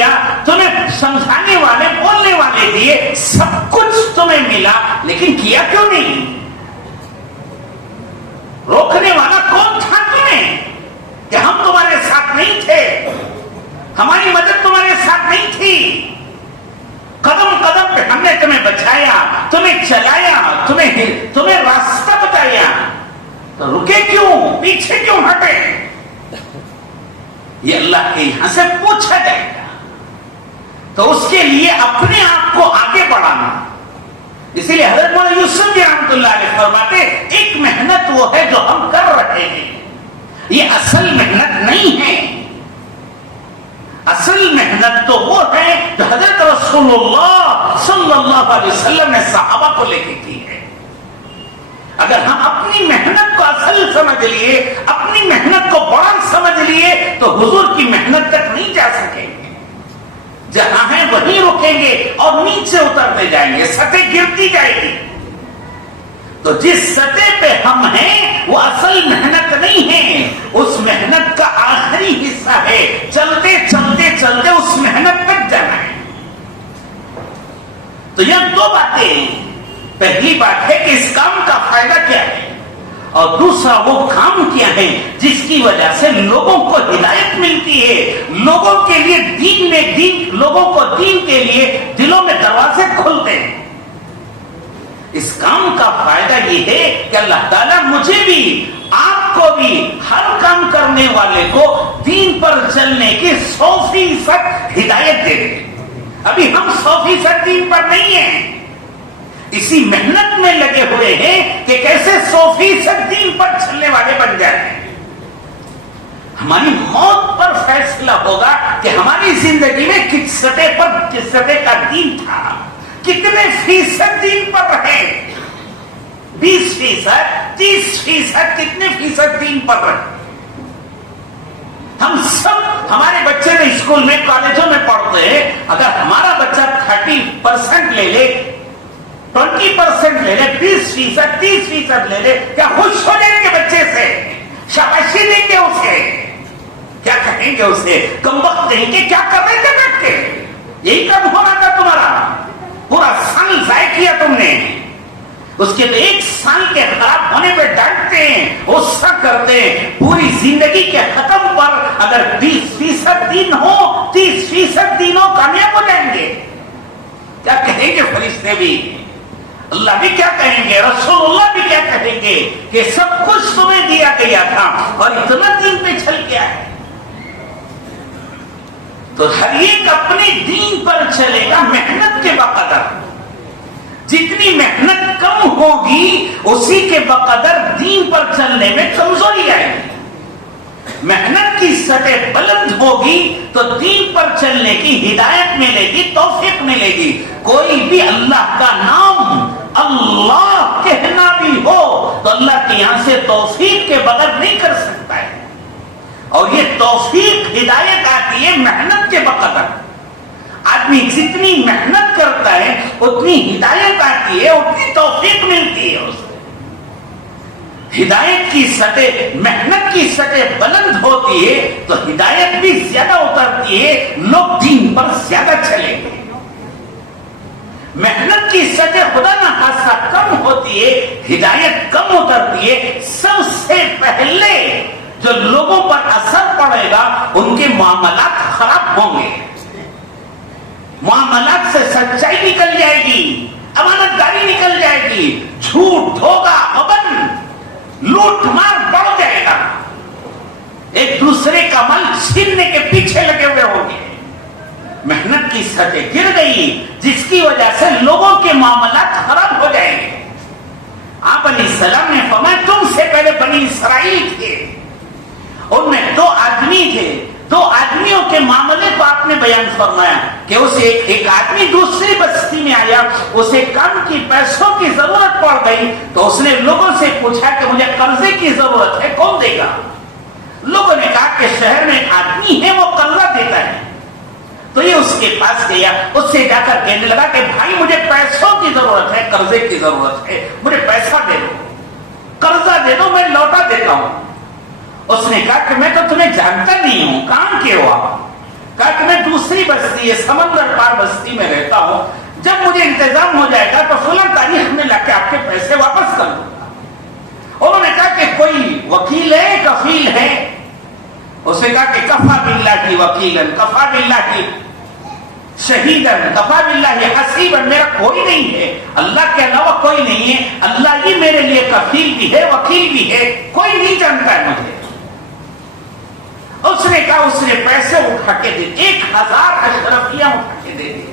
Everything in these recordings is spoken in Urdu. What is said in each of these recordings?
دیا, تمہیں سمجھانے والے بولنے والے دیے, سب کچھ تمہیں ملا, لیکن کیا کیوں نہیں؟ روکنے والا کون تھا تمہیں کہ ہم تمہارے ساتھ نہیں تھے, ہماری مدد تمہارے ساتھ نہیں تھی؟ قدم قدم پہ ہم نے تمہیں بچایا, تمہیں چلایا, تمہیں راستہ بتایا, تو رکے کیوں, پیچھے کیوں ہٹے؟ یہ اللہ کے یہاں سے پوچھا جائے گا. تو اس کے لیے اپنے آپ کو آگے بڑھانا. اسی لیے حضرت مولانا یوسف جی رحمۃ اللہ علیہ فرماتے ایک محنت وہ ہے جو ہم کر رہے ہیں, یہ اصل محنت نہیں ہے. اصل محنت تو وہ ہے جو حضرت رسول اللہ صلی اللہ علیہ وسلم نے صحابہ کو لے کے کی ہے. اگر ہم اپنی محنت کو اصل سمجھ لیے, اپنی محنت کو بڑا سمجھ لیے, تو حضور کی محنت تک نہیں جا سکیں گے. جہاں ہیں وہیں رکیں گے اور نیچے اترتے جائیں گے, سطح گرتی جائے گی. تو جس سطح پہ ہم ہیں وہ اصل محنت نہیں ہے, اس محنت کا آخری حصہ ہے. چلتے چلتے چلتے اس محنت تک جانا ہے. تو یہ دو باتیں, پہلی بات ہے کہ اس کام کا فائدہ کیا ہے, اور دوسرا وہ کام کیا ہے جس کی وجہ سے لوگوں کو ہدایت ملتی ہے, لوگوں کے لیے لوگوں کو دین کے لیے دلوں میں دروازے کھلتے ہیں. اس کام کا فائدہ یہ ہے کہ اللہ تعالیٰ مجھے بھی, آپ کو بھی, ہر کام کرنے والے کو دین پر چلنے کی 100% ہدایت دے دے. ابھی ہم 100% دین پر نہیں ہیں, اسی محنت میں لگے ہوئے ہیں کہ کیسے 100% دین پر چلنے والے بن جائیں. ہماری موت پر فیصلہ ہوگا کہ ہماری زندگی میں کس سطح کا دین تھا, کتنے فیصد دین پر رہے, 20%, 30%, کتنے فیصد دین پر رہے. ہم سب, ہمارے بچے نے اسکول میں کالجوں میں پڑھتے ہیں, اگر ہمارا بچہ 30% لے لے, 20% لے لے, 20%, 30% لے لے, کیا خوش ہو جائیں گے بچے سے؟ شاباشی دیں گے اسے؟ کیا کہیں گے اسے؟ کم وقت کہیں گے کیا کر رہے تھے بیٹھ کے, یہی کام ہونا تھا تمہارا, پورا سال ضائع کیا تم نے. اس کے تو 1 سال کے خراب ہونے پہ ڈانٹتے ہیں, غصہ کرتے ہیں. پوری زندگی کے ختم پر اگر 20% دین ہو, 30% دین ہو, کامیاب ہو جائیں گے. کیا کہیں گے فرشتے بھی, اللہ بھی کیا کہیں گے, رسول اللہ بھی کیا کہیں گے کہ سب کچھ تمہیں دیا گیا تھا اور اتنا دین پہ چل گیا ہے. تو ہر ایک اپنے دین پر چلے گا محنت کے بقدر. جتنی محنت کم ہوگی اسی کے بقدر دین پر چلنے میں کمزوری آئے گی. محنت کی سطح بلند ہوگی تو دین پر چلنے کی ہدایت ملے گی, توفیق ملے گی. کوئی بھی اللہ کا نام اللہ کہنا بھی ہو تو اللہ کے یہاں سے توفیق کے بغیر نہیں کر سکتا ہے. اور یہ توفیق ہدایت آتی ہے محنت کے بقدر. آدمی جتنی محنت کرتا ہے اتنی ہدایت آتی ہے, اتنی توفیق ملتی ہے اسے. ہدایت کی سطح, محنت کی سطح بلند ہوتی ہے تو ہدایت بھی زیادہ اترتی ہے, لوگ دین پر زیادہ چلیں گے. محنت کی سطح خدا نہ خاصا کم ہوتی ہے, ہدایت کم اترتی ہے. سب سے پہلے جو لوگوں پر اثر پڑے گا ان کے معاملات خراب ہوں گے. معاملات سے سچائی نکل جائے گی, امانت داری نکل جائے گی, جھوٹ, دھوکہ, غبن, لوٹ مار بڑھ جائے گا. ایک دوسرے کا مال چھیننے کے پیچھے لگے ہوئے ہوں گے. محنت کی سطح گر گئی جس کی وجہ سے لوگوں کے معاملات خراب ہو جائیں گے. آپ علیہ السلام نے فرمایا تم سے پہلے بنی اسرائیل تھے, ان میں 2 آدمی تھے, 2 آدمیوں کے معاملے کو آپ نے بیان فرمایا کہ اسے ایک آدمی دوسری بستی میں آیا, اسے کام کی پیسوں کی ضرورت پڑ گئی تو اس نے لوگوں سے پوچھا کہ مجھے قرضے کی ضرورت ہے, کون دے گا؟ لوگوں نے کہا کہ شہر میں ایک آدمی ہے وہ قرضہ دیتا ہے. تو یہ اس کے پاس گیا, اس سے جا کر کہنے لگا کہ بھائی مجھے پیسوں کی ضرورت ہے, قرضے کی ضرورت ہے, مجھے پیسہ دے دو, قرضہ دے دو, میں لوٹا دیتا ہوں. اس نے کہا کہ میں تو تمہیں جانتا نہیں ہوں, کہاں کے ہو آپ؟ کہا کہ میں دوسری بستی بستی ہے, سمندر پار بستی میں رہتا ہوں, جب مجھے انتظام ہو جائے گا تو فلاں تاریخ میں لا کے آپ کے پیسے واپس کر دوں گا. انہوں نے کہا کہ کوئی وکیل ہے, کفیل ہے؟ اس نے کہا کہ کفا باللہ وکیلن, کفا باللہ شہیدن, کفا باللہ حسیبن, میرا کوئی نہیں ہے, اللہ کے علاوہ کوئی نہیں ہے, اللہ ہی میرے لیے کفیل بھی ہے, وکیل بھی ہے, کوئی نہیں جانتا ہے مجھے. اس نے کہا, اس نے پیسے اٹھا کے دے, 1000 اشرفیاں اٹھا کے دے دی.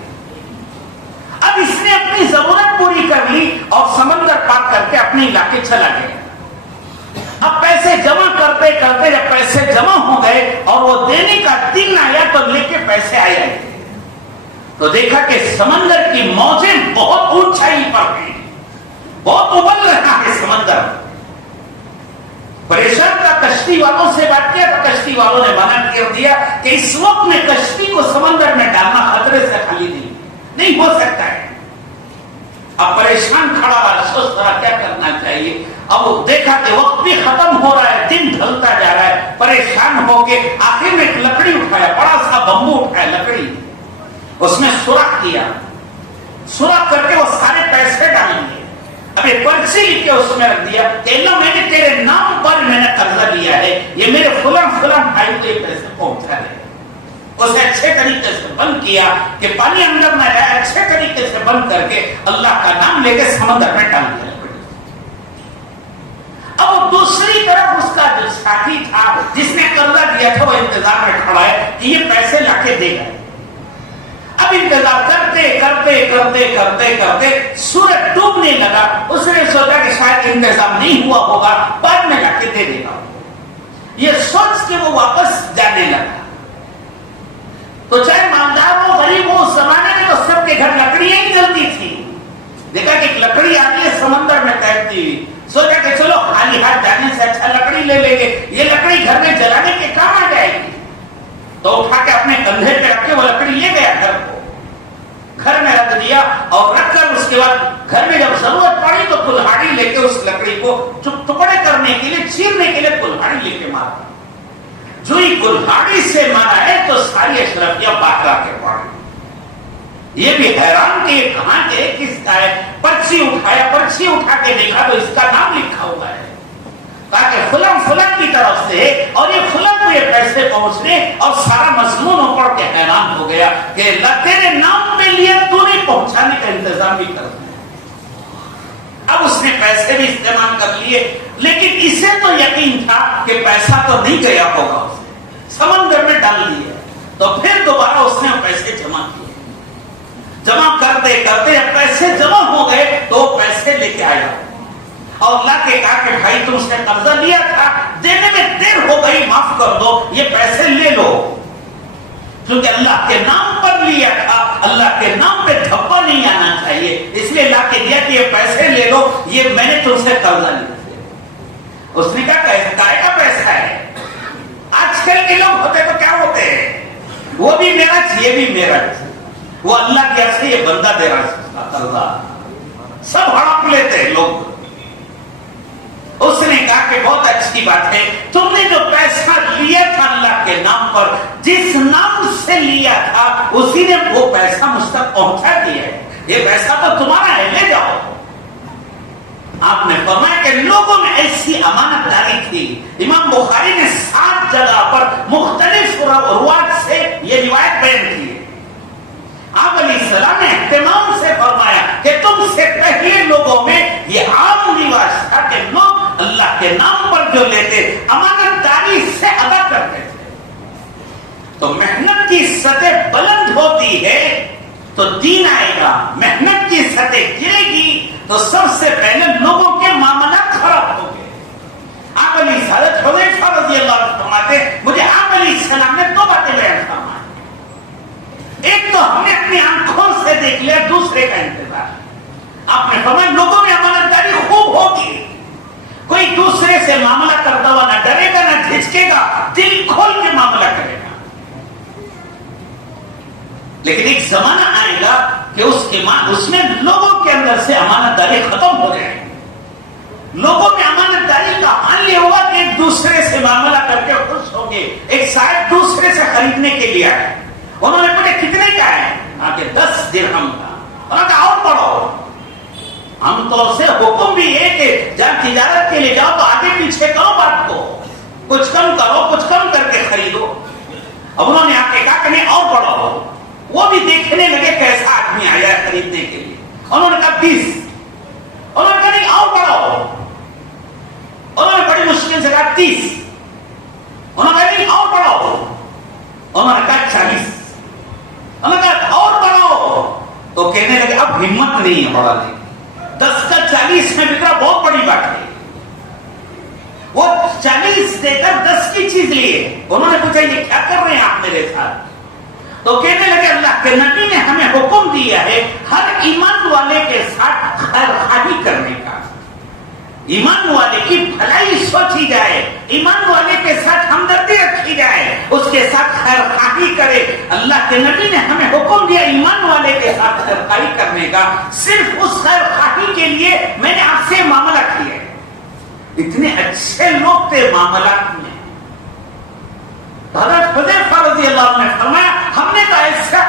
اب اس نے اپنی ضرورت پوری کر لی اور سمندر پار کر کے اپنے علاقے چلا گیا. اب پیسے جمع کرتے کرتے جب پیسے جمع ہو گئے اور وہ دینے کا دن آیا تو لے کے پیسے آئے, تو دیکھا کہ سمندر کی موجیں بہت اونچائی پر ہیں, بہت ابل رہا ہے سمندر. پریشان تھا, کشتی والوں سے بات کیا تو کشتی والوں نے منع کر دیا کہ اس وقت میں کشتی کو سمندر میں ڈالنا خطرے سے خالی نہیں ہو سکتا ہے. اب پریشان کھڑا رہا, سوچ رہا کیا کرنا چاہیے. اب دیکھا کہ وقت بھی ختم ہو رہا ہے, دن ڈھلتا جا رہا ہے, پریشان ہو کے آخر میں ایک لکڑی اٹھایا, بڑا سا بمبو اٹھایا, لکڑی, اس میں سوراخ کیا, سوراخ کر کے وہ سارے پیسے ڈالیں گے. اب ایک پرچی لکھ کے اس میں رکھ دیا کہ اللہ میں نے تیرے نام پر میں نے قرضہ لیا ہے, یہ میرے فلاں فلاں بھائی کو یہ پیسے پہنچا دے. اسے اچھے طریقے سے بند کیا کہ پانی اندر نہ جائے, اچھے طریقے سے بند کر کے اللہ کا نام لے کے سمندر میں ڈال دیا. اب وہ دوسری طرف اس کا جو ساتھی تھا جس نے قرضہ دیا تھا, وہ انتظار میں کھڑا ہے کہ یہ پیسے لا کے دے گا. اب انتظار کرتے کرتے کرتے کرتے کرتے سورج ڈوبنے لگا. اس نے سوچا کہ شاید انتظام نہیں ہوا ہوگا, بعد میں لا کے دے دے گا. یہ سوچ کے وہ واپس جانے لگا. تو چاہے مالدار ہو غریب ہو, اس زمانے میں تو سب کے گھر لکڑیاں ہی جلتی تھی. دیکھا کہ ایک لکڑی آتی ہے سمندر میں تیرتی ہوئی, سوچا کہ چلو خالی ہاتھ جانے سے اچھا لکڑی لے لیں گے, یہ لکڑی گھر میں جلانے کے کام آ جائے گی. تو اٹھا کے اپنے کندھے پہ رکھ کے وہ لکڑی لے گیا گھر کو, گھر میں رکھ دیا اور رکھ کر اس کے بعد گھر میں جب ضرورت پڑی تو کلہاڑی لے کے اس لکڑی کو ٹکڑے کرنے کے لیے, چیرنے کے لیے کلہاڑی لے کے مارا. جو ہی کلہاڑی سے مارا ہے تو ساری اشرفیاں باہر آ کے پڑی. یہ بھی حیران کہ یہ کہاں کے کس کا ہے. پرچی اٹھایا, پرچی اٹھا کے دیکھا تو اس کا نام لکھا ہوا ہے, تاکہ فلاں فلاں کی طرف سے اور یہ فلاں کو یہ پیسے پہنچنے, اور سارا مضمون پڑھ کے حیران ہو گیا کہ اللہ تیرے نام پہ لیے تو نے پہنچانے کا انتظام بھی کر دیا. اب اس نے پیسے بھی استعمال کر لیے, لیکن اسے تو یقین تھا کہ پیسہ تو نہیں گیا ہوگا, سمندر میں ڈال دیا. تو پھر دوبارہ اس نے پیسے جمع کیے. جمع کرتے کرتے جب پیسے جمع ہو گئے تو پیسے لے کے آیا اور لا کے کہا کہ بھائی تم سے قرضہ لیا تھا, دینے میں دیر ہو گئی, معاف کر دو, یہ پیسے لے لو. کیونکہ اللہ کے نام پر لیا تھا, اللہ کے نام پہ دھبا نہیں آنا چاہیے, اس لیے لا کے دیا کہ یہ پیسے لے لو, یہ میں نے تم سے قرضہ لیا. اس نے کہا کائے کا پیسہ ہے, آج کل کے لوگ ہوتے تو کیا ہوتے ہیں, وہ بھی میرا یہ بھی میرا, وہ اللہ کی سے یہ بندہ دے رہا ہے قرضہ, سب ہڑپ لیتے ہیں لوگ. اس نے کہا کہ بہت اچھی بات ہے, تم نے جو پیسہ لیا تھا اللہ کے نام پر, جس نام سے لیا تھا اسی نے وہ پیسہ مجھ تک پہنچا دیا ہے, یہ پیسہ تو تمہارا ہے, لے جاؤ. آپ نے فرمایا کہ لوگوں میں ایسی امانت داری تھی. امام بخاری نے 7 جگہ پر مختلف روایت سے یہ روایت بیان کی. آپ علیہ السلام نے اہتمام سے فرمایا کہ تم سے پہلے لوگوں میں یہ عام رواج تھا کہ لوگ اللہ کے نام پر جو لیتے امانت داری سے ادا کرتے تھے. تو محنت کی سطح بلند ہوتی ہے تو دین آئے گا, محنت کی سطح گرے گی تو سب سے پہلے لوگوں کے معاملات خراب ہوں گے. آپ علیہ حضرت حذیفہ رضی اللہ عنہ فرماتے مجھے آپ علیہ السلام نے 2 باتیں بیان فرمائی. ایک تو ہم نے اپنی آنکھوں سے دیکھ لیا, دوسرے کا انتظار. آپ نے فرمایا لوگوں میں امانت داری خوب ہوگی, کوئی دوسرے سے معاملہ کرتا ہوا نہ ڈرے گا نہ جھجکے گا, دل کھول کے معاملہ کرے گا. لیکن ایک زمانہ آئے گا کہ اس میں لوگوں کے اندر سے امانت داری ختم ہو جائے گی. لوگوں میں امانت داری کا حال یہ ہوگا کہ ایک دوسرے سے معاملہ کر کے خوش ہوں گے. ایک صاحب دوسرے سے خریدنے کے لیے آئے, انہوں نے پوچھا کتنے کا 10 درہم کا. انہوں نے کہا اور پڑھو. ہم تو سے حکم بھی ہے کہ جب تجارت کے لیے جاؤ تو آگے پیچھے کرو بات کو, کچھ کم کرو, کچھ کم کر کے خریدو. اب انہوں نے آ کے کہا کہ نہیں اور پڑھو. وہ بھی دیکھنے لگے کیسا آدمی آیا خریدنے کے لیے. انہوں نے کہا 20. انہوں نے کہا نہیں اور پڑھو. انہوں نے بڑی مشکل سے کہا 30. انہوں نے کہا نہیں اور پڑھو. انہوں نے کہا 40. انہوں نے کہا اور پڑھو. تو کہنے لگے اب ہمت نہیں ہے بڑھانے. 10 کا 40 میں بکرا بہت بڑی بات ہے. وہ 40 دے کر 10 کی چیز لیے. انہوں نے پوچھا یہ کیا کر رہے ہیں آپ میرے ساتھ؟ تو کہنے لگے اللہ کے نبی نے ہمیں حکم دیا ہے ہر ایمان والے کے ساتھ خیر خواہی کرنے کا. ایمان والے کی بھلائی سوچی جائے, ایمان والے کے ساتھ ہمدردی رکھی جائے, اس کے ساتھ خیر خواہی کرے. اللہ کے نبی نے ہمیں حکم دیا ایمان والے کے ساتھ خیر خواہی کرنے کا. صرف اس خیر خواہی کے لیے میں نے آپ سے معاملہ کیا ہے. اتنے اچھے لوگ تھے معاملات میں. حضرت حذیفہ رضی اللہ عنہ نے فرمایا ہم نے تو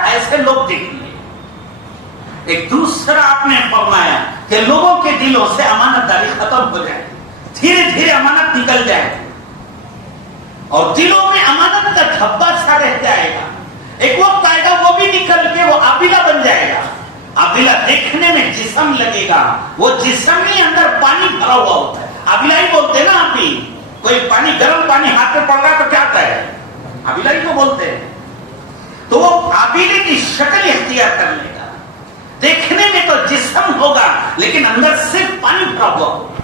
ایسے لوگ دیکھ لیے. ایک دوسرا آپ نے فرمایا کہ لوگوں کے دلوں سے امانت داری ختم ہو جائے, دھیرے دھیرے امانت نکل جائے اور دلوں میں امانت کا دھبا سا رہ جائے گا. ایک وقت آئے گا وہ بھی نکل کے وہ آبلہ بن جائے گا. آبلہ دیکھنے میں جسم لگے گا, وہ جسم ہی اندر پانی بھرا ہوا ہوتا ہے. آبلہ ہی بولتے نا. آپ بھی کوئی پانی, گرم پانی ہاتھ میں پڑ رہا ہے تو کیا ہوتا ہے؟ آبلہ ہی کو بولتے ہیں. تو وہ آبلے کی شکل اختیار کر لے گا. دیکھنے میں تو جسم ہوگا لیکن اندر صرف پانی بھرا ہوا ہوگا.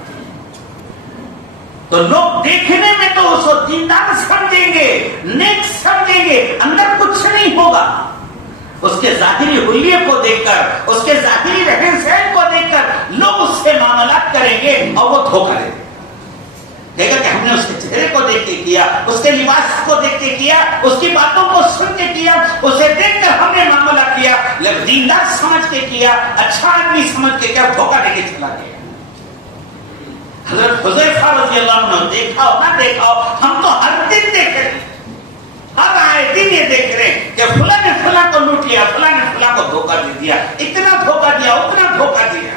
تو لوگ دیکھنے میں تو اس کو دیندار سمجھیں گے, نیک سمجھیں گے, اندر کچھ نہیں ہوگا. اس کے ظاہری حلیے کو دیکھ کر, اس کے ظاہری رہن سہن کو دیکھ کر لوگ اس سے معاملات کریں گے اور وہ دھوکہ دیں گے. دیکھا کہ ہم نے اس کے چہرے کو دیکھ کے کیا, اس کے لباس کو دیکھ کے کیا, اس کی باتوں کو سن کے کیا, اسے دیکھ کر ہم نے معاملہ کیا, لیکن دیندار سمجھ کے کیا, اچھا آدمی سمجھ کے کیا, دھوکہ دے کے چلا گیا. حضرت حذیفہ رضی اللہ عنہ نے دیکھا ہو نہ دیکھا ہو, ہم تو ہر دن دیکھ رہے, ہر آئے دن یہ دیکھ رہے کہ فلاں نے فلاں کو لوٹ لیا, فلاں نے فلاں کو دھوکہ دے دیا, اتنا دھوکہ دیا, اتنا دھوکہ دیا.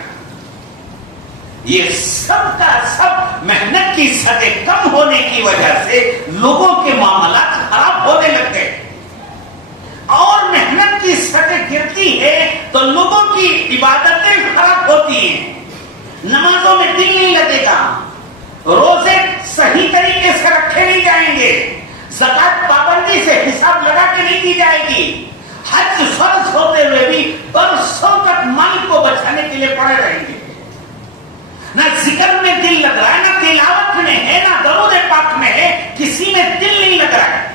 یہ سب کا سب محنت کی سطح کم ہونے کی وجہ سے لوگوں کے معاملات خراب ہونے لگ گئے. اور محنت کی سطح گرتی ہے تو لوگوں کی عبادتیں خراب ہوتی ہیں. نمازوں میں دل نہیں لگے گا, روزے صحیح طریقے سے رکھے نہیں جائیں گے, زکات پابندی سے حساب لگا کے نہیں دی جائے گی, حج فرض ہوتے ہوئے بھی برسوں تک مال کو بچانے کے لیے پڑے رہیں گے. نہ ذکر میں دل لگ رہا ہے, نہ تلاوت میں ہے, نہ درود پاک میں ہے, کسی میں دل نہیں لگ رہا ہے.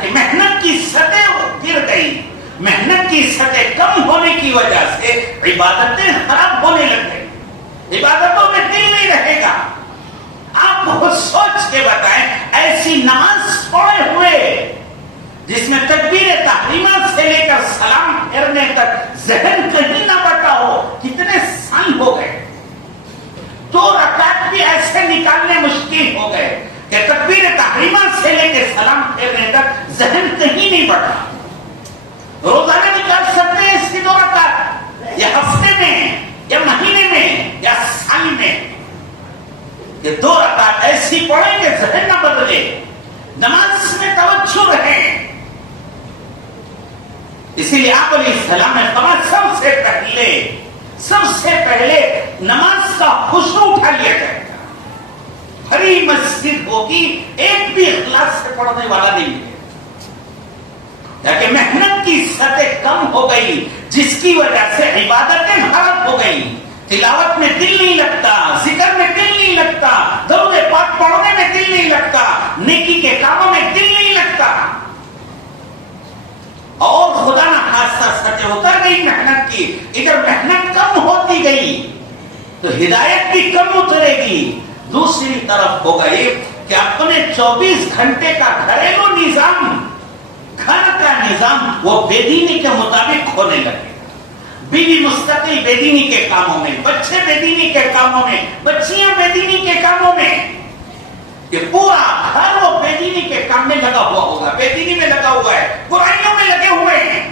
کہ محنت کی سطح گر گئی, محنت کی سطح کم ہونے کی وجہ سے عبادتیں خراب ہونے لگ گئی, عبادتوں میں دل نہیں رہے گا. آپ خود سوچ کے بتائیں, ایسی نماز پڑھے ہوئے جس میں تکبیر تحریمہ سے لے کر سلام پھیرنے تک ذہن کہیں نہ بٹا ہو, کتنے سال ہو گئے. 2 رکعت بھی ایسے نکالنے مشکل ہو گئے کہ تکبیر تحریمہ سے لے کے سلام پھیرنے تک ذہن کہیں نہیں بٹا. روزانہ نکال سکتے ہیں اس کی 2 رکعت, یا ہفتے میں, یا مہینے میں, یا سال میں. یہ 2 رکعت ایسی پڑھیں کہ ذہن نہ بدلے, نماز میں توجہ رہے. اسی لیے آپ علیہ السلام نے فرمایا سب سے پہلے نماز کا خشوع اٹھا لیا جائے گا. بھری مسجد ہوگی, ایک بھی اخلاص سے پڑھنے والا نہیں ہے. تاکہ محنت کی سطح کم ہو گئی جس کی وجہ سے عبادتیں خراب ہو گئی. تلاوت میں دل نہیں لگتا, ذکر میں دل نہیں لگتا, درود پاک پڑھنے میں دل نہیں لگتا, نیکی کے کاموں میں دل نہیں لگتا. اور خدا نہ خاصہ سطح اتر گئی محنت کی, ادھر محنت کم ہوتی گئی تو ہدایت بھی کم اترے گی. دوسری طرف ہوگا یہ کہ اپنے 24 گھنٹے کا گھریلو نظام, گھر کا نظام وہ بے دینی کے مطابق ہونے لگے. بیوی مستقل بے دینی کے کاموں میں, بچے بے دینی کے کاموں میں, بچیاں بے دینی کے کاموں میں, یہ پورا گھر وہ بے دینی کے کام میں لگا ہوا ہوگا, بے دینی میں لگا ہوا ہے, برائیوں میں لگے ہوئے ہیں.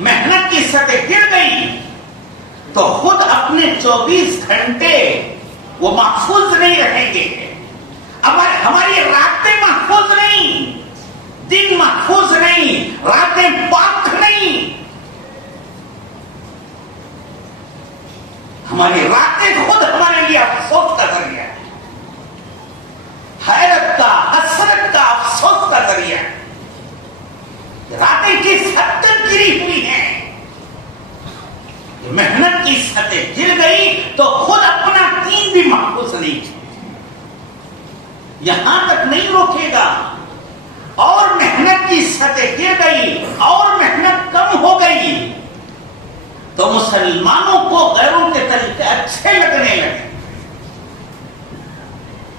محنت کی سطح گر گئی تو خود اپنے 24 گھنٹے وہ محفوظ نہیں رہیں گے. ہماری راتیں محفوظ نہیں, دن محفوظ نہیں, راتیں پاک نہیں, ہماری راتیں خود ہمارے لیے افسوس کا ذریعہ ہے, حیرت کا, حسرت کا, افسوس کا ذریعہ ہے. راتیں کس حد تک گری ہوئی ہیں, محنت کی سطح گر گئی تو خود اپنا دین بھی محفوظ نہیں. یہاں تک نہیں روکے گا, اور محنت کی سطح گر گئی اور محنت کم ہو گئی تو مسلمانوں کو غیروں کے طریقے اچھے لگنے لگے.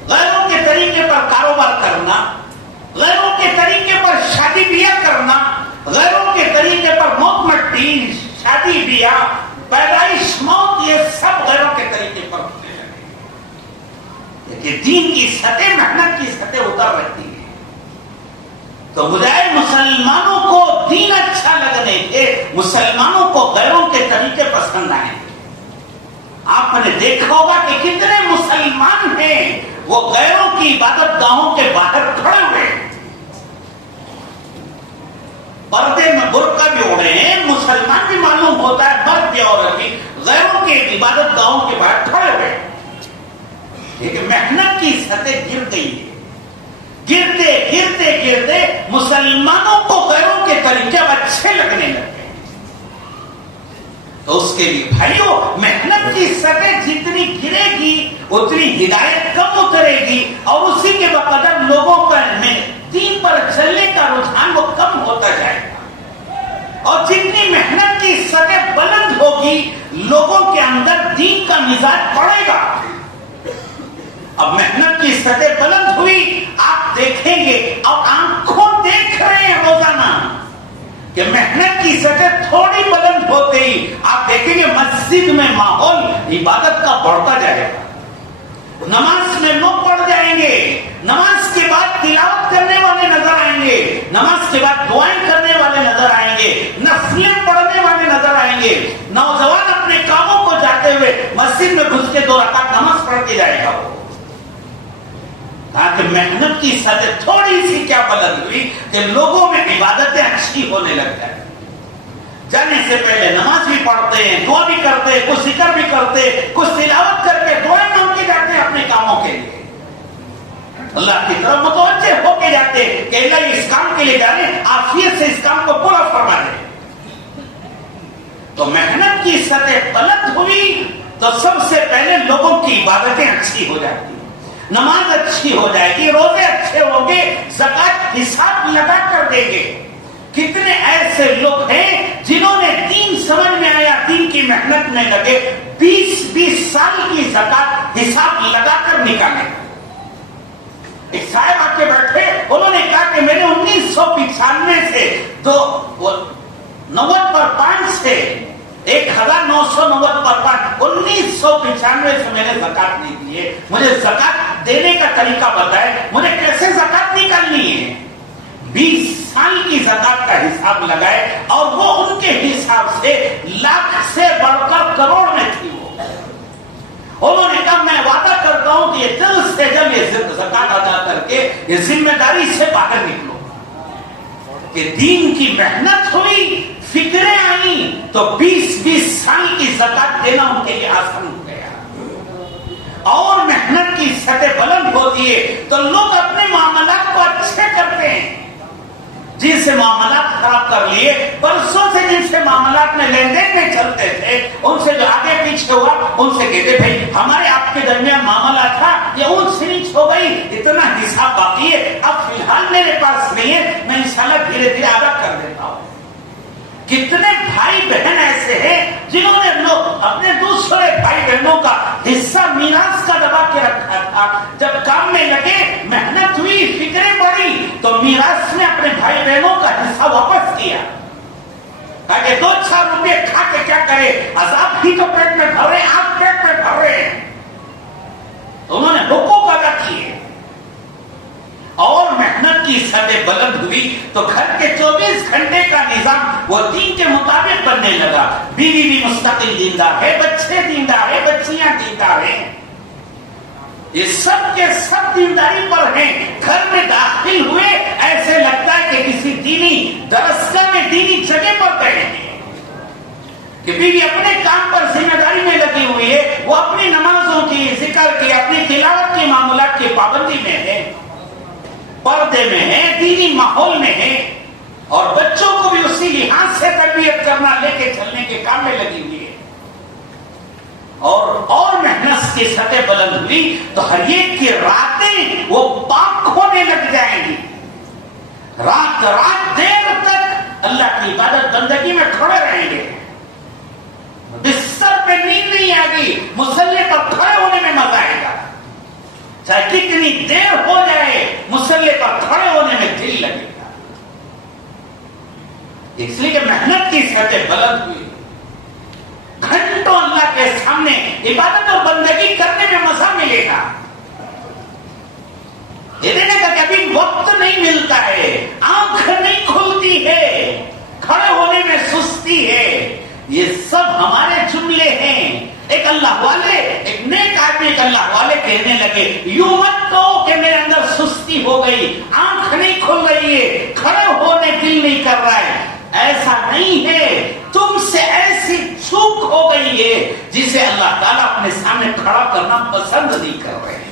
غیروں کے طریقے پر کاروبار کرنا, غیروں کے طریقے پر شادی بیاہ کرنا, غیروں کے طریقے پر موت مٹی, شادی بیاہ, پیدائش, موت, یہ سب غیروں کے طریقے پر ہونے لگے. لیکن دین کی سطح, محنت کی سطح اتر رہتی ہے. تو بجائے مسلمانوں کو دین اچھا لگنے کے, مسلمانوں کو غیروں کے طریقے پسند آئیں. آپ نے دیکھا ہوگا کہ کتنے مسلمان ہیں وہ غیروں کی عبادت گاہوں کے باہر کھڑے ہوئے ہیں, پردے میں برقع بھی اڑے ہیں, مسلمان بھی معلوم ہوتا ہے, مرد بھی عورت بھی, غیروں کے عبادت گاہوں کے باہر کھڑے ہوئے ہیں. لیکن محنت کی سطح گر گئی ہے. گرتے گرتے گرتے مسلمانوں کو غیروں کے طریقے اچھے لگنے لگے. تو اس کے لیے بھائیوں, محنت کی سطح جتنی گرے گی اتنی ہدایت کم اترے گی, اور اسی کے بقدر لوگوں پر دین پر چلنے کا رجحان وہ کم ہوتا جائے گا. اور جتنی محنت کی سطح بلند ہوگی لوگوں کے اندر دین کا مزاج بڑھے گا. اب محنت کی سطح بلند ہوئی, آپ دیکھیں گے اور آنکھوں دیکھ رہے ہیں روزانہ کہ محنت کی سطح تھوڑی بلند ہوتے ہی آپ دیکھیں گے مسجد میں ماحول عبادت کا بڑھتا جائے گا. نماز میں لوگ پڑھ جائیں گے, نماز کے بعد تلاوت کرنے والے نظر آئیں گے, نماز کے بعد دعائیں کرنے والے نظر آئیں گے, نفلیاں پڑھنے والے نظر آئیں گے. نوجوان اپنے کاموں کو جاتے ہوئے مسجد میں گھس کے 2 رکعت نماز پڑھ کے جائے گا. وہ تاکہ محنت کی سطح تھوڑی سی کیا بلند ہوئی کہ لوگوں میں عبادتیں اچھی ہونے لگ جائیں. جانے سے پہلے نماز بھی پڑھتے ہیں, دعا بھی کرتے ہیں, کچھ ذکر بھی کرتے, کچھ تلاوت کر کے دعائیں مانگ کے جاتے ہیں اپنے کاموں کے لیے, اللہ کی طرف متوجہ ہو کے جاتے کہ اللہ اس کام کے لیے جا رہے ہیں, عافیت سے اس کام کو پورا فرما دے. تو محنت کی سطح بلند ہوئی تو سب سے پہلے لوگوں کی عبادتیں اچھی ہو جاتی, نماز اچھی ہو جائے گی, روزے اچھے ہوں گے, زکات حساب لگا کر دیں گے. کتنے ایسے لوگ ہیں جنہوں نے دین سمجھ میں آیا, دین کی محنت میں لگے, 20 سال کی زکات حساب لگا کر نکالے. ایک صاحب آ کے بیٹھے, انہوں نے کہا کہ میں نے 1995 سے 90 پر 5 سے 1990 پر 1995 سے میں نے زکات نہیں دی ہے, مجھے زکات دینے کا طریقہ بتائے, مجھے کیسے زکات نکالنی ہے. 20 سال کی زکات کا حساب لگائے اور وہ ان کے حساب سے لاکھ سے بڑھ کر کروڑ میں تھی. وہ انہوں نے کہا میں وعدہ کرتا ہوں کہ یہ جلد سے جلد یہ زکات ادا کر کے یہ ذمہ داری سے باہر نکلو. کہ دین کی محنت ہوئی, فکریں آئیں تو 20 سال کی زکات دینا ان کے لیے آسان ہو گیا. اور محنت کی سطح بلند ہوتی ہے تو لوگ اپنے معاملات کو اچھے کرتے ہیں. جن سے معاملات خراب کر لیے, برسوں سے جن سے معاملات میں لین دین میں چلتے تھے, ان سے جو آگے پیچھے ہوا ان سے کہتے بھائی ہمارے آپ کے درمیان معاملہ تھا, یہ اون سنچ ہو گئی, اتنا حساب باقی ہے, اب فی الحال میرے پاس نہیں ہے, میں انشاءاللہ دھیرے دھیرے ادا کر دیتا ہوں. کتنے بھائی بہن ایسے ہیں جنہوں نے لوگ اپنے دوسرے بھائی بہنوں کا حصہ میراث کا دبا کے رکھا تھا, جب کام میں لگے, محنت ہوئی, فکریں پڑی تو میراث میں اپنے بھائی بہنوں کا حصہ واپس کیا. تاکہ 2-4 روپے کھا کے کیا کرے, عذاب ہی تو پیٹ میں بھر رہے, آپ پیٹ میں بھر رہے ہیں. انہوں نے حقوق ادا کیے اور محنت کی سطح بلند ہوئی تو گھر کے 24 گھنٹے کا نظام وہ دین کے مطابق بننے لگا. بیوی بھی مستقل دیندار ہے, بچے دیندار ہے, بچیاں دیندار ہیں, یہ سب کے سب دینداری پر ہیں. گھر میں داخل ہوئے ایسے لگتا ہے کہ کسی دینی درسگاہ میں دینی جگہ پر گئے ہیں, کہ بیوی اپنے کام پر ذمہ داری میں لگی ہوئی ہے, وہ اپنی نمازوں کی, ذکر کی, اپنی تلاوت کی معاملات کی پابندی میں ہے, پردے میں ہے, دینی ماحول میں ہے, اور بچوں کو بھی اسی لحاظ سے تربیت کرنا, لے کے چلنے کے کام میں لگی ہوئی ہے. اور محنت کی سطح بلند ہوئی تو ہر ایک کی راتیں وہ پاک ہونے لگ جائیں گی. رات رات دیر تک اللہ کی عبادت بندگی میں کھڑے رہیں گے. بستر پہ نیند نہیں آئے گی, مصلی پر کھڑے ہونے میں مزہ آئے گا. چاہے کتنی دیر ہو جائے, مصلی پر کھڑے ہونے میں دل لگے گا. اس لیے کہ محنت کی سطح بلند ہوئی. گھنٹوں اللہ کے سامنے عبادت اور بندگی کرنے میں مزہ ملے گا. یہ دیکھنے کا کبھی وقت نہیں ملتا ہے, آنکھ نہیں کھلتی ہے, کھڑے ہونے میں سستی ہے. یہ سب ہمارے جملے ہیں. ایک اللہ والے, ایک نیک آدمی ایک اللہ والے کہنے لگے, یوں مت کہو کہ میرے اندر سستی ہو گئی, آنکھ نہیں کھل رہی ہے, کھڑے ہونے دل نہیں کر رہا ہے. ایسا نہیں ہے, تم سے ایسی چوک ہو گئی ہے جسے اللہ تعالیٰ اپنے سامنے کھڑا کرنا پسند نہیں کر رہے ہیں.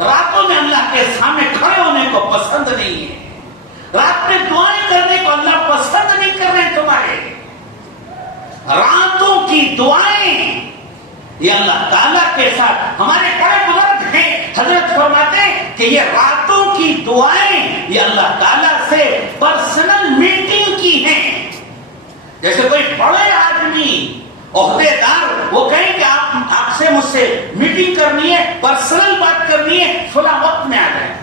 راتوں میں اللہ کے سامنے کھڑے ہونے کو پسند نہیں ہے. رات میں دعائیں کرنے کو اللہ پسند نہیں کر رہے تمہارے. راتوں کی دعائیں یہ اللہ تعالیٰ کے ساتھ, ہمارے بڑے بزرگ ہیں حضرت فرماتے ہیں کہ یہ راتوں کی دعائیں یہ اللہ تعالیٰ سے پرسنل میٹنگ کی ہیں. جیسے کوئی بڑے آدمی عہدے دار وہ کہیں کہ آپ سے مجھ سے میٹنگ کرنی ہے, پرسنل بات کرنی ہے, فلاں وقت میں آ جائیں,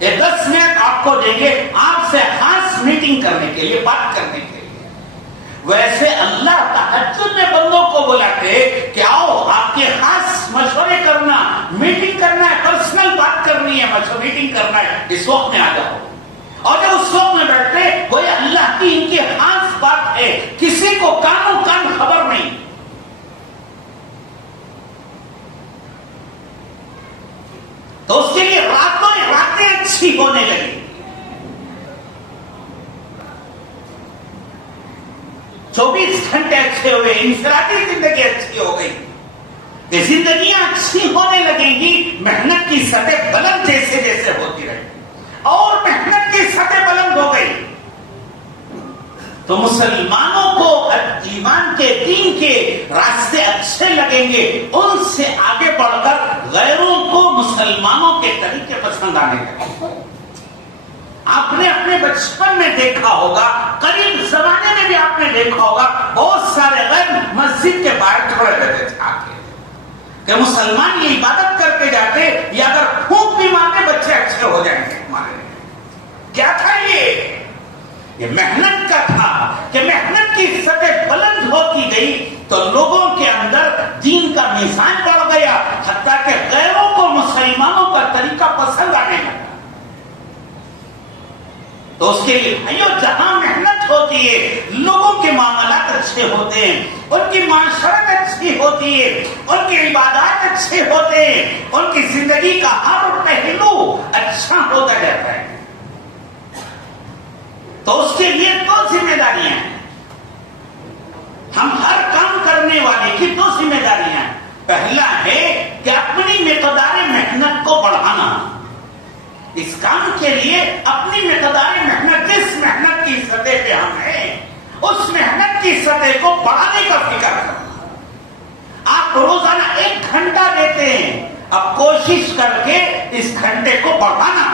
یہ 10 منٹ آپ کو دیں گے آپ سے خاص میٹنگ کرنے کے لیے, بات کرنے کے لیے. ویسے اللہ تہجد میں بندوں کو بلاتے کہ آؤ آپ کے خاص مشورے کرنا, میٹنگ کرنا ہے, پرسنل بات کرنی ہے, میٹنگ کرنا ہے, اس وقت میں آ جاؤ. اور جب اس وقت میں بیٹھتے کوئی اللہ کی ان کی خاص بات ہے, کسی کو کانوں کان خبر نہیں. تو اس کے لیے راتوں راتیں اچھی ہونے لگی. 24 گھنٹے اچھے ہوئے, انفرادی زندگی اچھی ہو گئی, کہ زندگیاں اچھی ہونے لگیں گی. محنت کی سطح بلند جیسے جیسے ہوتی رہی اور محنت کی سطح بلند ہو گئی تو مسلمانوں کو ایمان کے, دین کے راستے اچھے لگیں گے. ان سے آگے بڑھ کر غیروں کو مسلمانوں کے طریقے پسند آنے لگے. آپ نے اپنے بچپن میں دیکھا ہوگا, قریب زمانے میں بھی آپ نے دیکھا ہوگا, بہت سارے غیر مسجد کے باہر کھڑے رہتے تھے آ کے, کہ مسلمان یہ عبادت کر کے جاتے, یا اگر پھونک بھی مارتے بچے اچھے ہو جائیں گے ہمارے. کیا تھا یہ محنت کا تھا, کہ محنت کی سطح بلند ہوتی گئی تو لوگوں کے اندر دین کا میزان بڑھ گیا, حتیٰ کہ غیروں کو مسلمانوں کا طریقہ پسند آنے لگا. تو اس کے لیے بھائیو جہاں محنت ہوتی ہے, لوگوں کے معاملات اچھے ہوتے ہیں, ان کی معاشرت اچھی ہوتی ہے, ان کی عبادات اچھے ہوتے ہیں, ان کی زندگی کا ہر پہلو اچھا ہوتا جاتا ہے. تو اس کے لیے 2 ذمہ داریاں ہیں. ہم ہر کام کرنے والے کی 2 ذمہ داریاں ہیں. پہلا ہے کہ اپنی مقدار محنت کو بڑھانا. اس کام کے لیے اپنی مقدار محنت, جس محنت کی سطح پہ ہم ہیں اس محنت کی سطح کو بڑھانے کا فکر کرنا. آپ روزانہ 1 گھنٹہ دیتے ہیں, اب کوشش کر کے اس گھنٹے کو بڑھانا,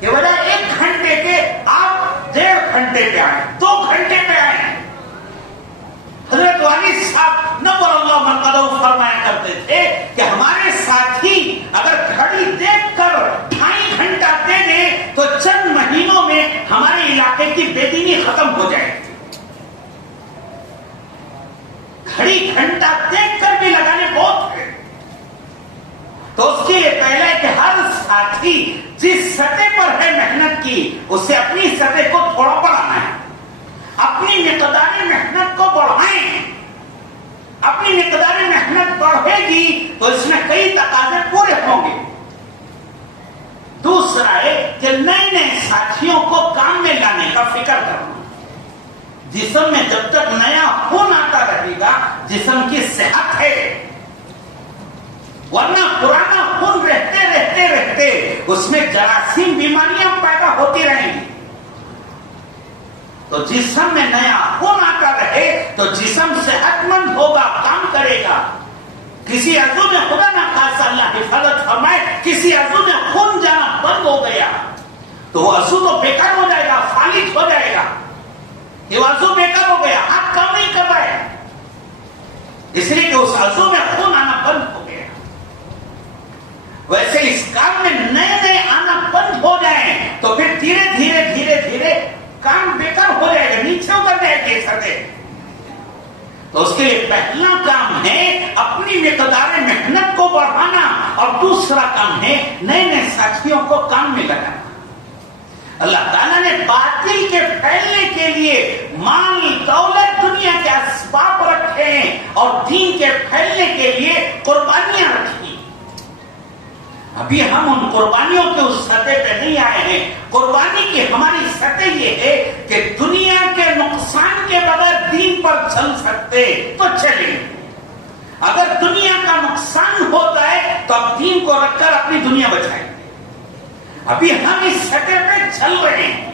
کہ وجہ 1 گھنٹے کے آپ 1.5 گھنٹے پہ آئیں, 2 گھنٹے پہ آئیں. حضرت والد صاحب نور اللہ مرقدہ فرمایا کرتے تھے کہ ہمارے ساتھی اگر گھڑی دیکھ کر 2.5 گھنٹہ دے دیں تو چند مہینوں میں ہمارے علاقے کی بے دینی ختم ہو جائے. گھڑی گھنٹہ دیکھ کر بھی لگانے بہت ہے. تو اس کے لیے پہلے کہ ہر ساتھی جس سطح پر ہے محنت کی، اسے اپنی سطح کو تھوڑا بڑھانا ہے، اپنی مقدار محنت کو بڑھائیں. اپنی مقدار محنت بڑھے گی تو اس میں کئی تقاضے پورے ہوں گے. دوسرا ہے کہ نئے نئے ساتھیوں کو کام میں لانے کا فکر کرنا. جسم میں جب تک نیا خون آتا رہے گا جسم کی صحت ہے، ورنہ پرانا خون رہتے رہتے رہتے اس میں جراثیم بیماریاں پیدا ہوتی رہیں گی. تو جسم میں نیا خون آتا رہے تو جسم صحت مند ہوگا، کام کرے گا. کسی عضو میں خدا نہ خاصا اللہ حفاظت فرمائے کسی عضو میں خون جانا بند ہو گیا تو وہ عضو تو بیکار ہو جائے گا، فالج ہو جائے گا. یہ عضو بیکار ہو گیا، ہاتھ کام نہیں کر رہا ہے، اس لیے کہ اس عضو میں خون آنا بند ہو گیا. ویسے اس کام میں نئے نئے آنا بند ہو جائیں تو پھر دھیرے دھیرے دھیرے دھیرے کام بیکار ہو جائے گا، نیچے اتر جائے گی سطح. تو اس کے لیے پہلا کام ہے اپنی مقدار محنت کو بڑھانا، اور دوسرا کام ہے نئے نئے ساتھیوں کو کام میں لگانا. اللہ تعالیٰ نے باطل کے پھیلنے کے لیے مال دولت دنیا کے اسباب رکھے ہیں اور دین کے پھیلنے کے لیے قربانیاں رکھی. ابھی ہم ان قربانیوں کے اس سطح پہ نہیں آئے ہیں. قربانی کی ہماری سطح یہ ہے کہ دنیا کے نقصان کے بغیر دین پر چل سکتے تو چلیں. اگر دنیا کا نقصان ہوتا ہے تو اب دین کو رکھ کر اپنی دنیا بچائیں. ابھی ہم اس سطح پہ چل رہے ہیں،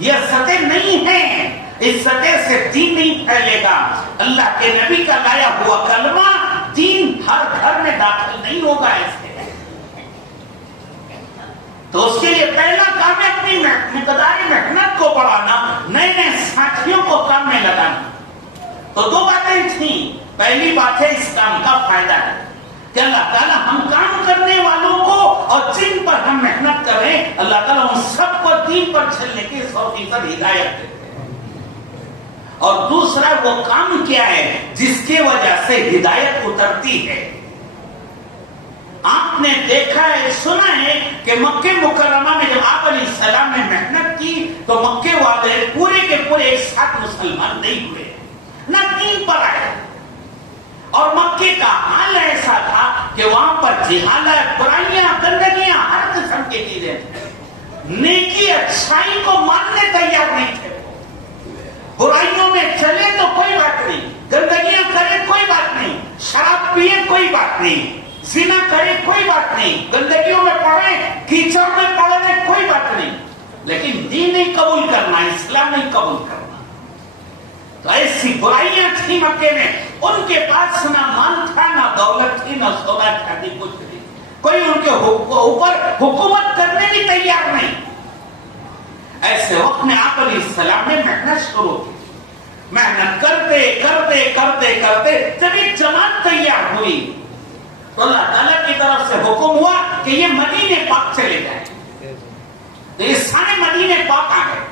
یہ سطح نہیں ہے، اس سطح سے دین نہیں پھیلے گا. اللہ کے نبی کا لایا ہوا کلمہ دین ہر گھر میں داخل نہیں ہوگا. ایسے تو اس کے لیے پہلا کام ہے اپنی مقدار محنت کو بڑھانا، نئے نئے ساتھیوں کو کام میں لگانا. تو دو باتیں تھیں. پہلی بات ہے اس کام کا فائدہ ہے کہ اللہ تعالیٰ ہم کام کرنے والوں کو اور جن پر ہم محنت کریں اللہ تعالیٰ ان سب کو دین پر چلنے کی 100% ہدایت دیتے ہیں. اور دوسرا وہ کام کیا ہے جس کی وجہ سے ہدایت اترتی ہے. آپ نے دیکھا ہے، سنا ہے کہ مکہ مکرمہ میں جب آپ علیہ السلام نے محنت کی تو مکے والے پورے کے پورے ایک ساتھ مسلمان نہیں ہوئے، نہ دین پر آئے. اور مکے کا حال ایسا تھا کہ وہاں پر جہالت، برائیاں، گندگیاں، ہر قسم کی چیزیں تھیں. نیکی اچھائی کو ماننے تیار نہیں تھے. برائیوں میں چلے تو کوئی بات نہیں، گندگیاں کرے کوئی بات نہیں، شراب پیے کوئی بات نہیں، زنا کرے کوئی بات نہیں، گندگیوں میں پڑے، کیچڑ میں پڑے کوئی بات نہیں، لیکن دین نہیں قبول کرنا، اسلام نہیں قبول کرنا. تو ایسی برائیاں تھیں مکے میں. ان کے پاس نہ مال تھا، نہ دولت تھی، نہ سونا چاندی کچھ نہیں. کوئی ان کے اوپر حکومت کرنے بھی تیار نہیں. ایسے وقت میں آپ علیہ السلام نے محنت شروع کی. محنت کرتے کرتے کرتے کرتے جب ایک جماعت تیار ہوئی تو اللہ تعالیٰ کی طرف سے حکم ہوا کہ یہ مدینے پاک چلے جائیں. تو یہ سارے مدینے پاک آ گئے.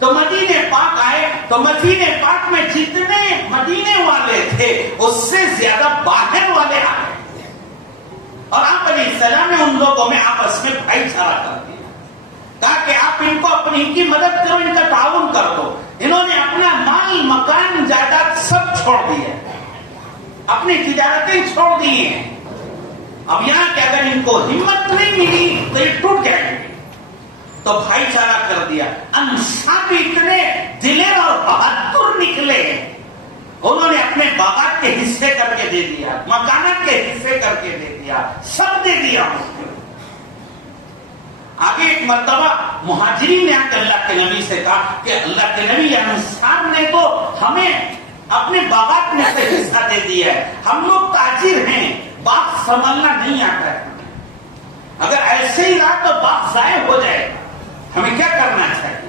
تو مدینے پاک آئے تو مدینے پاک میں جتنے مدینے والے تھے اس سے زیادہ باہر والے آ گئے. اور آپ علیہ السلام نے ان لوگوں میں آپس میں بھائی چارہ کر دیا، کہا کہ آپ ان کو اپنی کی مدد کرو، ان کا تعاون کر دو. انہوں نے اپنا مال، مکان، جائیداد سب چھوڑ دیے، اپنی تجارتیں چھوڑ دی ہیں. اب یہاں کہ اگر ان کو ہمت نہیں ملی تو یہ ٹوٹ جائیں گے. تو بھائی چارہ کر دیا. انصار بھی اتنے دلیر اور بہادر نکلے، انہوں نے اپنے باغات کے حصے کر کے دے دیا، مکانات کے حصے کر کے دے دیا، سب دے دیا. آگے ایک مرتبہ مہاجرین نے آ کے اللہ کے نبی سے کہا کہ اللہ کے نبی انصار نے تو ہمیں اپنے باغات میں سے حصہ دے دیا ہے، ہم لوگ تاجر ہیں، باغ سنبھالنا نہیں آتا ہے، اگر ایسے ہی رہا تو باغ ضائع ہو جائے گا، ہمیں کیا کرنا چاہیے.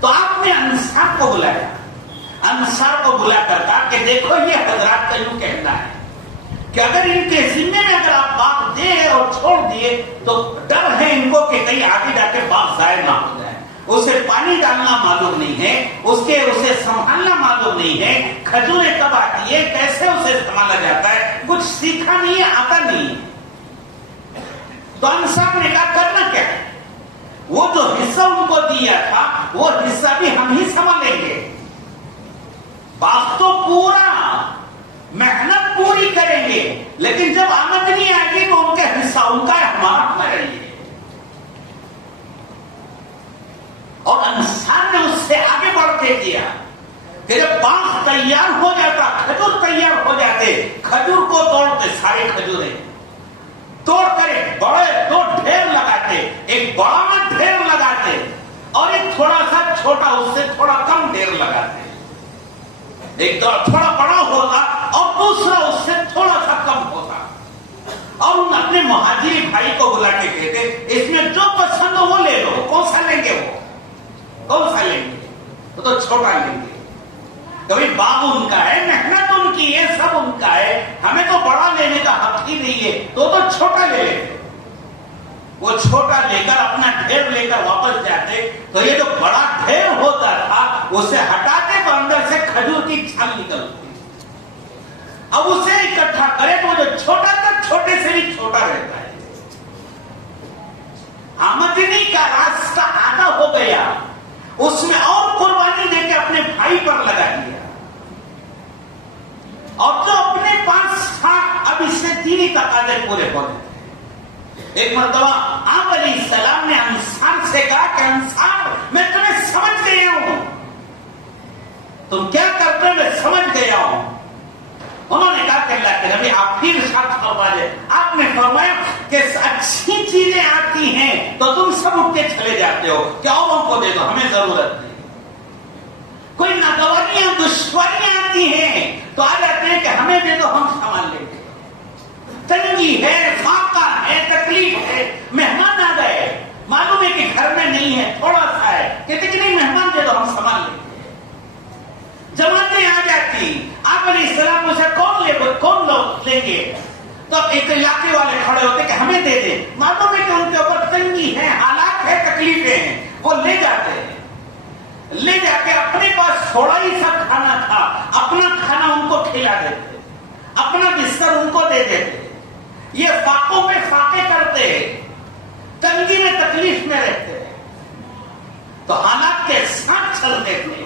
تو آپ نے انصار کو بلایا. انصار کو بلا کر کہا کہ دیکھو یہ حضرات کا یوں کہنا ہے کہ اگر ان کے ذمے میں اگر آپ باغ دے اور چھوڑ دیے تو ڈر ہے ان کو کہ کہیں آگے جا کے باغ ضائع نہ ہو جائے. اسے پانی ڈالنا معلوم نہیں ہے، اسے سنبھالنا معلوم نہیں ہے، کھجوریں کب آتی ہے، کیسے اسے استعمالا جاتا ہے، کچھ سیکھا نہیں ہے، آتا نہیں ہے. تو انصار نے کہا کرنا کیا ہے؟ وہ جو حصہ ان کو دیا تھا وہ حصہ بھی ہم ہی سنبھالیں گے، باغ تو پورا، محنت پوری کریں گے، لیکن جب آمدنی آئے گی تو ان کا حصہ ان کا ہے، ہمارا ہمارا ہی ہے۔ اور انسان نے اس سے آگے بڑھ کے کیا کہ جب باغ تیار ہو جاتا، کھجور تیار ہو جاتے، کھجور کو توڑتے، سارے کھجوریں توڑ کر ایک بڑے دو ڈھیر لگاتے، ایک بڑا ڈھیر لگاتے اور ایک تھوڑا سا چھوٹا اس سے تھوڑا کم ڈھیر لگاتے، ایک تھوڑا بڑا ہوتا اور دوسرا اس سے تھوڑا سا کم ہوتا، اور ان اپنے مہاجری بھائی کو بلا کے کہتے اس میں جو پسند ہو وہ لے لو، کون سا لیں گے؟ وہ کون سا لیں گے؟ وہ تو چھوٹا لیں گے، کبھی باغ ان کا ہے، محنت ان کی ہے، سب ان کا ہے، ہمیں تو بڑا لینے کا حق ہی نہیں ہے، تو چھوٹا لے لیتے۔ وہ چھوٹا لے کر اپنا ڈھیر لے کر واپس جاتے تو یہ جو بڑا ڈھیر ہوتا تھا اسے ہٹاتے تو اندر سے کھجور کی چھال نکلتی، اب اسے اکٹھا کرے تو جو چھوٹا تھا چھوٹے سے بھی چھوٹا رہتا ہے۔ آمدنی کا راستہ آدھا ہو گیا، اس میں اور قربانی دے کے اپنے بھائی پر لگا دیا، اور جو اپنے پاس تھا اب اس سے دینی تقاضے پورے ہو گئے۔ ایک مرتبہ آپ علیہ السلام نے انصار سے کہا کہ انصار میں تمہیں سمجھ گیا ہوں، تم کیا کرتے ہو میں سمجھ گیا ہوں۔ انہوں نے کہا کہ اللہ کے نبی آپ پھر ارشاد فرمائے، آپ نے فرمایا کہ اچھی چیزیں آتی ہیں تو تم سب اٹھ کے چلے جاتے ہو کہ اوروں کو دے دو، ہمیں ضرورت نہیں۔ کوئی ناگوانیاں دشواریاں آتی ہیں تو آ جاتے ہیں کہ ہمیں دے دو، ہم سنبھال لیں گے۔ تنگی ہے، فاقہ ہے، تکلیف ہے، مہمان آ گئے، معلوم ہے کہ گھر میں نہیں ہے، تھوڑا سا ہے، کہ کتنی مہمان دے دو، ہم سنبھال لیں گے۔ جماعتیں آ جاتی، آپ علیہ السلام اسے کون لوگ لیں گے؟ تو ایک علاقے والے کھڑے ہوتے کہ ہمیں دے دیں، معلوم ہے کہ ان کے اوپر تنگی ہے، حالات ہے، تکلیفیں ہیں، وہ لے جاتے ہیں، لے جا کے اپنے پاس تھوڑا ہی سا کھانا تھا، اپنا کھانا ان کو کھلا دیتے، اپنا بستر ان کو دے دیتے، یہ فاقوں پہ فاقے کرتے، تنگی میں تکلیف میں رہتے، تو حالات کے ساتھ چلتے تھے۔